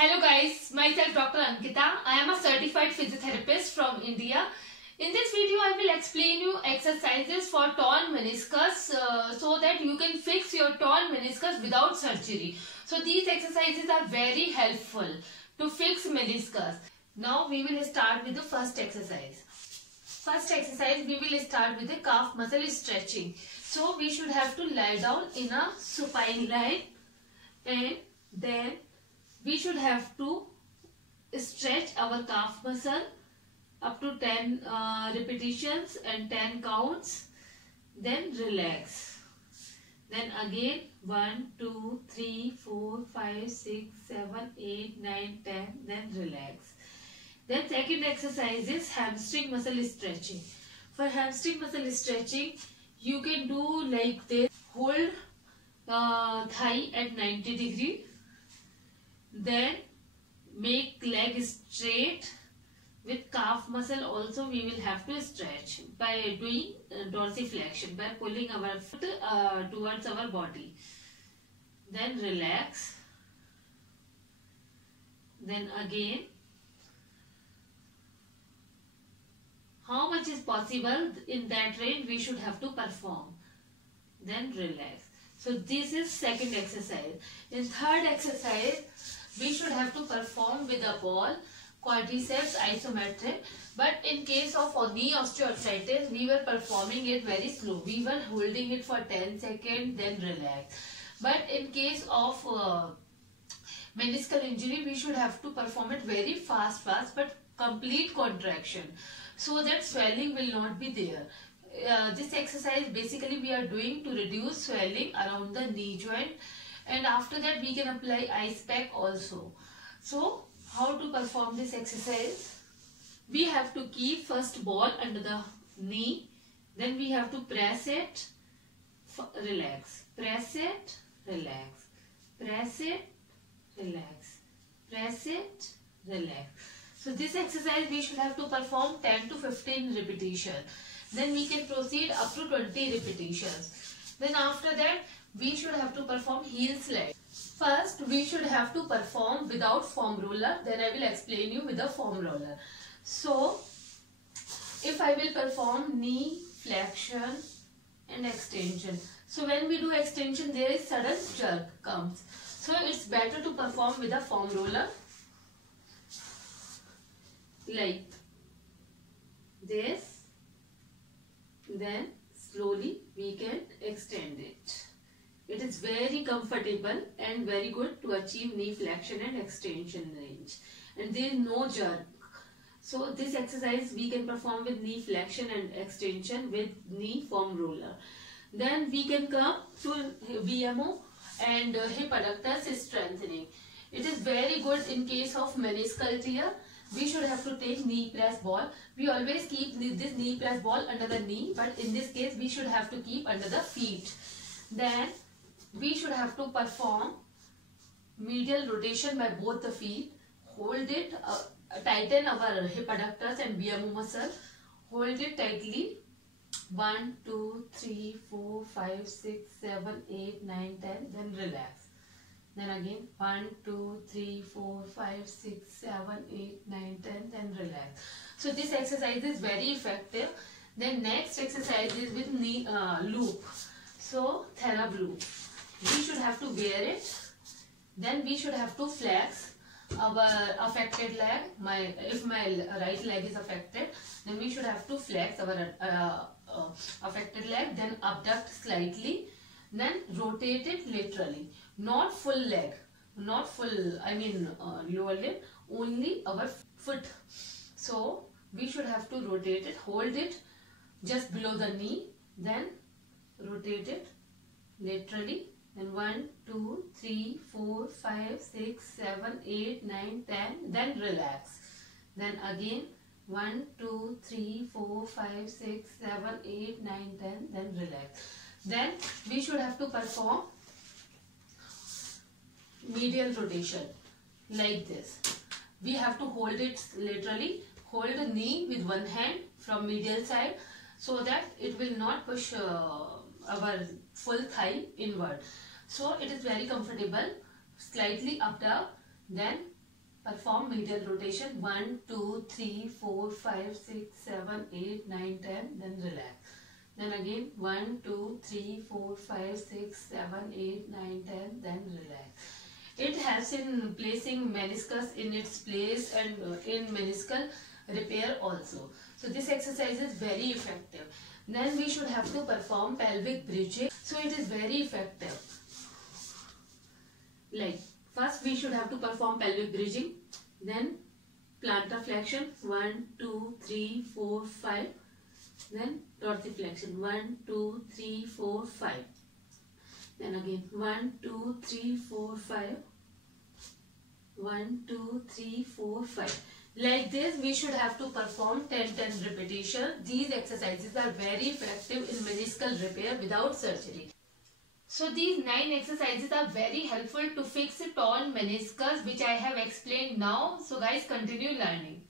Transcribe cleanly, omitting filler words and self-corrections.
Hello guys, myself Dr. Ankita. I am a certified physiotherapist from India. In this video, I will explain you exercises for torn meniscus so that you can fix your torn meniscus without surgery. So these exercises are very helpful to fix meniscus. Now we will start with the first exercise. First exercise, we will start with the calf muscle stretching. So we should have to lie down in a supine line and then we should have to stretch our calf muscle up to 10 repetitions and 10 counts. Then relax. Then again 1, 2, 3, 4, 5, 6, 7, 8, 9, 10. Then relax. Then second exercise is hamstring muscle stretching. For hamstring muscle stretching, you can do like this. Hold thigh at 90 degree. Then make leg straight. With calf muscle also we will have to stretch by doing dorsiflexion, by pulling our foot towards our body. Then relax. Then again. How much is possible in that range we should have to perform. Then relax. So this is second exercise. In third exercise, we should have to perform with a ball, quadriceps isometric. But in case of knee osteoarthritis, we were performing it very slow. We were holding it for 10 seconds, then relax. But in case of meniscal injury, we should have to perform it very fast, but complete contraction, so that swelling will not be there. This exercise basically we are doing to reduce swelling around the knee joint, and after that we can apply ice pack also. So how to perform this exercise? We have to keep first ball under the knee, then we have to press it, relax, press it, relax, press it, relax, press it, relax. So this exercise we should have to perform 10 to 15 repetitions. Then we can proceed up to 20 repetitions. Then after that we should have to perform heel slide. First we should have to perform without foam roller. Then I will explain you with the foam roller. So if I will perform knee flexion and extension. So when we do extension there is sudden jerk comes. So it's better to perform with a foam roller. Like this, then slowly we can extend it. It is very comfortable and very good to achieve knee flexion and extension range, and there is no jerk. So this exercise we can perform with knee flexion and extension with knee foam roller. Then we can come to VMO and hip adductors strengthening. It is very good in case of meniscal tear. We should have to take knee press ball. We always keep this knee press ball under the knee, but in this case we should have to keep under the feet. Then we should have to perform medial rotation by both the feet. Hold it, tighten our hip adductors and VMO muscle. Hold it tightly. 1, 2, 3, 4, 5, 6, 7, 8, 9, 10. Then relax. Then again 1, 2, 3, 4, 5, 6, 7, 8, 9, 10. Then relax. So this exercise is very effective. Then next exercise is with knee loop. So Therab loop. We should have to wear it. Then we should have to flex our affected leg. If my right leg is affected, then we should have to flex our affected leg. Then abduct slightly. Then rotate it laterally. Not full leg, not full, lower limb, only our foot. So we should have to rotate it, hold it just below the knee, then rotate it laterally. Then 1, 2, 3, 4, 5, 6, 7, 8, 9, 10. Then relax. Then again 1, 2, 3, 4, 5, 6, 7, 8, 9, 10. Then relax. Then we should have to perform medial rotation like this. We have to hold it laterally, hold the knee with one hand from medial side so that it will not push our full thigh inward. So it is very comfortable, slightly up down, then Perform medial rotation 1, 2, 3, 4, 5, 6, 7, 8, 9, 10. Then relax. Then again 1, 2, 3, 4, 5, 6, 7, 8, 9, 10. Then relax. It helps in placing meniscus in its place and in meniscal repair also. So this exercise is very effective. Then we should have to perform pelvic bridging. So it is very effective. Like first we should have to perform pelvic bridging. Then plantar flexion 1, 2, 3, 4, 5. Then dorsiflexion 1, 2, 3, 4, 5. Then again 1, 2, 3, 4, 5. 1, 2, 3, 4, 5. Like this we should have to perform 10 repetitions. These exercises are very effective in meniscal repair without surgery. So these 9 exercises are very helpful to fix torn meniscus, which I have explained now. So guys, continue learning.